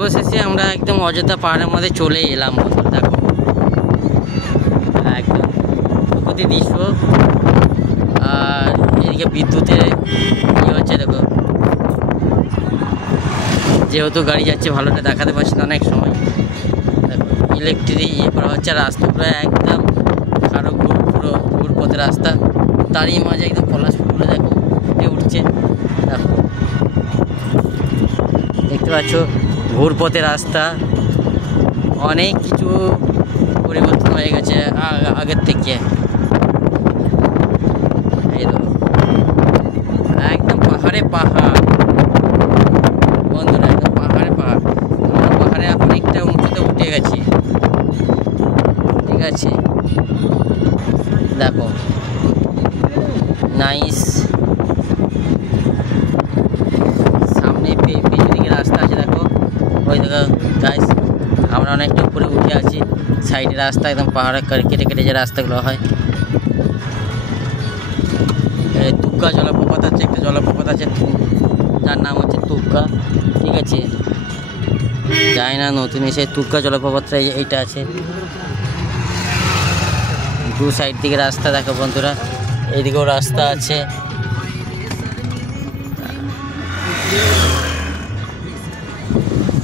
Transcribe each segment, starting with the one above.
অবশেষে আমরা একদম অযোধ্যা পাহাড়ের মধ্যে চলে এলাম। দেখো একদম প্রকৃতির দৃশ্য, আর এদিকে বিদ্যুতের ইয়ে হচ্ছে। দেখো যেহেতু গাড়ি যাচ্ছে ভালোটা দেখাতে পারছি না অনেক সময়। দেখো ইলেকট্রিক ইয়ে করা হচ্ছে, রাস্তাগুলো একদম আরও পুরো ঘুরপথের রাস্তা, তারই মাঝে একদম পলাশ ফুলে দেখো ফুটে উঠছে। দেখো দেখতে পাচ্ছ ঘুরপথের রাস্তা, অনেক কিছু পরিবর্তন হয়ে গেছে আগের থেকে। এই তো একদম পাহাড়ে পাহাড় বন্ধুরা, একদম পাহাড়ে পাহাড়। আমরা পাহাড়ে অনেকটা উঁচুতে উঠে গেছি, ঠিক আছে। দেখো নাইস, সামনে পেছন দিকে রাস্তা আছে। দেখো ওই দেখো গাইস, আমরা অনেকটা উপরে উঠে আছি। সাইডে রাস্তা একদম পাহাড়ে কেটে কেটে যে রাস্তাগুলো হয়। তুক্কা জলপ্রপাত আছে, একটা জলপ্রপাত আছে যার নাম হচ্ছে তুক্কা, ঠিক আছে। যাই না নতুন এসে তুক্কা জলপ্রপাতটা এইটা আছে। দু সাইড দিকে রাস্তা দেখো বন্ধুরা, এইদিকেও রাস্তা আছে।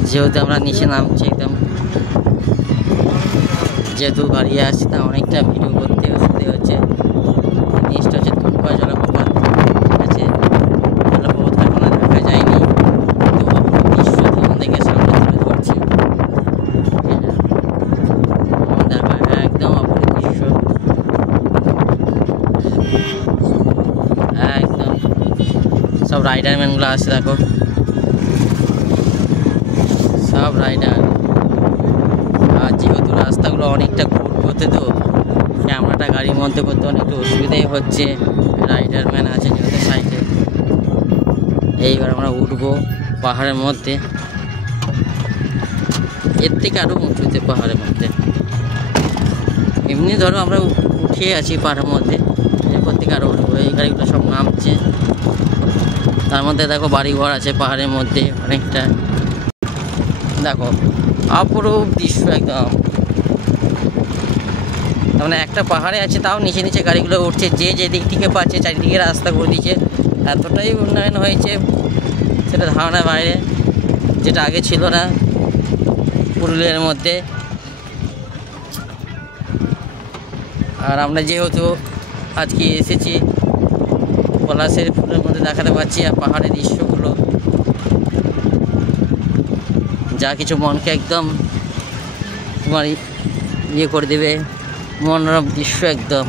যেহেতু আমরা নিচে নামছি একদম, যেহেতু গাড়ি আসছে তা অনেকটা ভিডিও করতে অসুবিধা হচ্ছে। জিনিসটা হচ্ছে তুক্কা জলপ্রপাত, ঠিক আছে। জলপ্রপাতটা এখনো দেখা যায়নি, কিন্তু দৃশ্য তোমাদেরকে সামনে তুলে ধরছে। দেখো একদম অপূর্ব দৃশ্য, একদম সব রাইডারম্যানগুলো আসছে। দেখো সব রাইডার। আর যেহেতু রাস্তাগুলো অনেকটা ঘুরতে, তো ক্যামেরাটা গাড়ির মধ্যে করতে অনেকটা অসুবিধাই হচ্ছে। রাইডারম্যান আছে যেহেতু সাইডে। এইবার আমরা উঠবো পাহাড়ের মধ্যে, এর থেকে আরও উঁচুতে পাহাড়ের মধ্যে। এমনি ধরো আমরা উঠে আছি পাহাড়ের মধ্যে, এরপর থেকে আরও উঠবো। এই গাড়িগুলো সব নামছে, তার মধ্যে দেখো বাড়িঘর আছে পাহাড়ের মধ্যে অনেকটা। দেখো অপরূপ দৃশ্য একদম। মানে একটা পাহাড়ে আছে, তাও নিচে নিচে গাড়িগুলো উঠছে, যে যেদিক থেকে পাচ্ছে চারিদিকে রাস্তা করে দিচ্ছে। এতটাই উন্নয়ন হয়েছে সেটা ধারণার বাইরে, যেটা আগে ছিল না পুরুলিয়ার মধ্যে। আর আমরা যেহেতু আজকে এসেছি পলাশের ফুলের মধ্যে দেখাতে পাচ্ছি, আর পাহাড়ের দৃশ্যগুলো যা কিছু মনকে একদম তোমার ইয়ে করে দেবে, মনোরম দৃশ্য একদম।